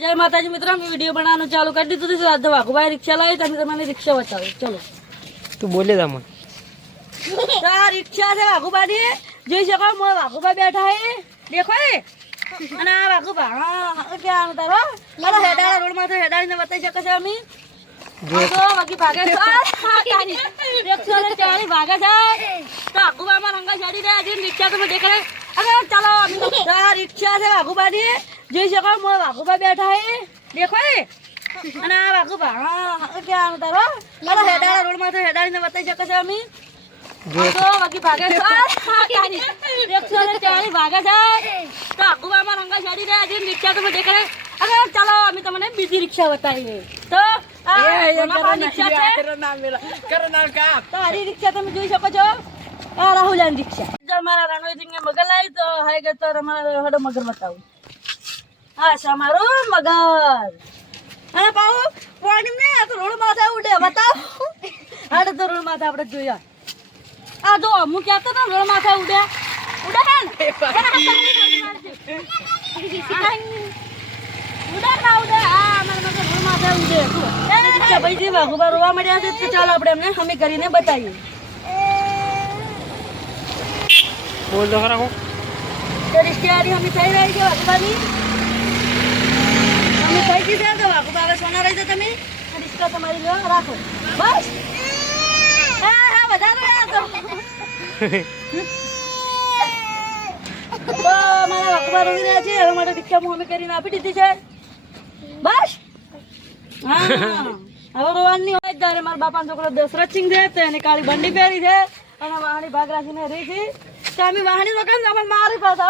जय माताजी मित्रों, वीडियो बनाना चालू कर दी तो वाघुभाई रिक्शा लाई तने रिक्शा बताओ। चलो तू बोले दा मन रिक्शा से वाघुभाई જોઈ શકો વાઘુભા બેઠા હે દેખો એ અને આ વાઘુભા હા ક્યાં તારો મારો હેડાળા રોડ માં તો હેડાળીને બતાઈ શકે છે અમે તો બાકી ભાગે છે રિક્ષા ને ચાલી ભાગે છે તો વાઘુભા માં રંગા છાડી રહ્યા છે રિક્ષા તમે દેખે અરે ચાલો રિક્ષા છે વાઘુભાઈ જોઈ શકો વાઘુભા બેઠા હે દેખો એ અને આ વાઘુભા હા ક્યાં તારો મારો હેડાળા રોડ માં તો હેડાળીને બતાઈ શકે છે અમે તો બાકી ભાગે છે રિક્ષા ને ચાલી ભાગે છે તો વાઘુભા માં રંગા છાડી રહ્યા છે રિક્ષા તમે દેખે અરે ચાલો અમે તમને બીજી રિક્ષા બતાવીએ તો रिक्शा તમે જોઈ શકો છો આ રાહુલાની રિક્ષા અમારા રણોઈસિંહ મગર લાવી તો હાઈ ગયો તો અમારા હડો મગર બતાવું હા છે અમારો મગર અને પાઉ પાણી ને આ તો રોડ માથે ઉડે બતાવ આડે તો રોડ માથે આપણે જોયા આ જો હું કહેતો તો રોડ માથે ઉડે ઉડે હે ને ઉડે ના ઉડે આ અમારા મગર રોડ માથે ઉડે ભાઈ જે વાઘુભા રોવા મળ્યા છે તો ચાલો આપણે એમને હમી કરીને બતાવીએ બોલ દો ખરા હું તો રિશ્તેદારી હમી થઈ રહી છે વાઘુભાની હમી થઈ ગઈ છે તો વાઘુભા હવે સોના રહી છે તમે રિશ્તા તમારી લો રાખો બસ હા હા વધારે રહ્યા તો મારા વાઘુભા રોવી રહ્યા છે હવે મારે રિક્ષા હું હમી કરીને આપી દીધી છે બસ હા હવે રોવાની હોય ત્યારે મારા બાપાનો છોકરો દશરથ સિંહ છે તો એને કાળી બંડી પહેરી છે અને વાહણી ભાગ રાખીને રહી છે તો અમે વાહણી તો કેમ તમે મારી પાસે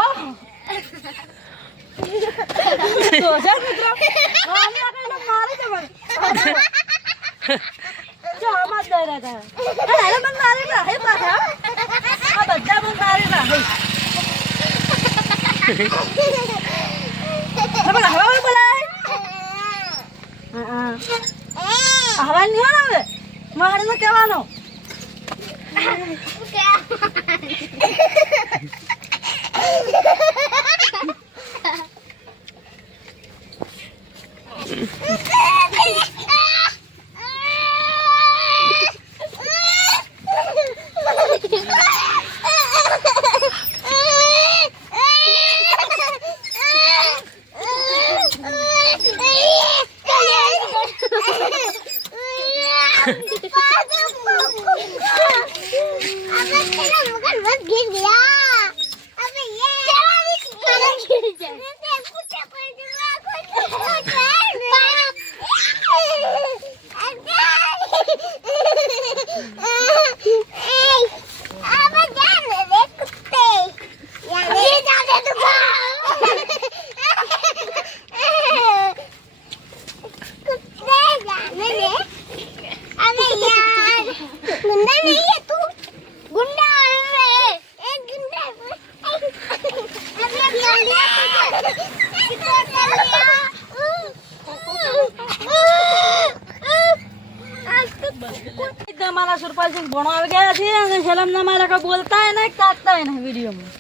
તો છે મિત્રો વાહણી આગળ મારી છે મને જો આમાં જ રહ્યા હતા અરે મને મારી ના હે પાછા આ બધા મને મારી ના હે હવે હવા બોલાય હા હવા નહીં હોય હવે મારે તો કહેવાનો हमारा सुरपाल सिंह भणो આવી ગયા છે અને સલામ ના મારા કા બોલતા હે ને કાટતા હે ને વિડિયો માં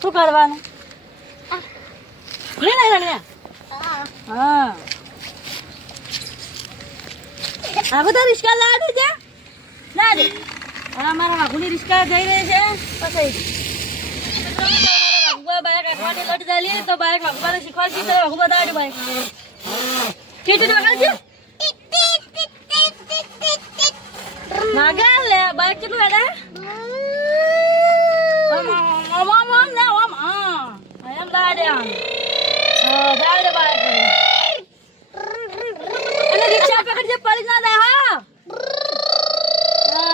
શું કરવાનું ભલે ના રણ્યા હા આ બધા રિસ્કા લાડી છે ના દે અમારા વાઘુની રિસ્કા જઈ રહી છે પછી વાઘુબા બાઈક આખવાની લટ ચાલી તો બાઈક વાઘુબાને શીખવાડતી તો વાઘુબા દાડી બાઈક કેટલું વગાડજો Magal ya, baik juga ada. Om na om ayam dah ada. Dah ada baik. Ana riksha pakad je paling na dah ha.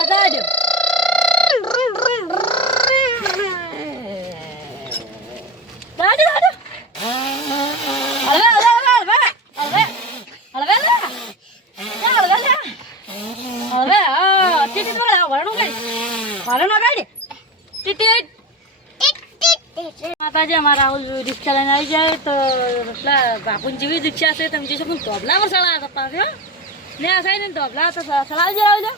Dah ada. Dah ada. Alve. હવે ટીટી બગડા વરણું કઈ વરણો કાઢી TT માતાજી અમારા રિક્ષા લઈને આવી જાય તો એટલા બાપુની જેવી રિક્ષા છે તમે જોઈ શકો ધોબલામાં સળા હતા છો ને આ સાઈડ ને ધોબલા તો સળાવી જાય આવજો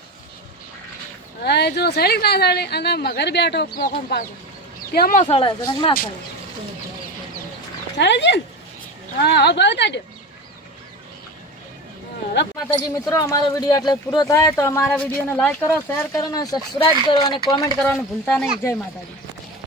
હવે જો સળી ના સળે અને મગર બેઠો પોખમ પાછો તેમાં સળે છે ના સળે સળે છે ને હા હવે ભાવ તાજો માતાજી મિત્રો, અમારો વિડીયો એટલે પૂરો થાય તો અમારા વિડીયોને લાઈક કરો, શેર કરો અને સબસ્ક્રાઇબ કરો અને કોમેન્ટ કરવાનું ભૂલતા નહીં. જય માતાજી.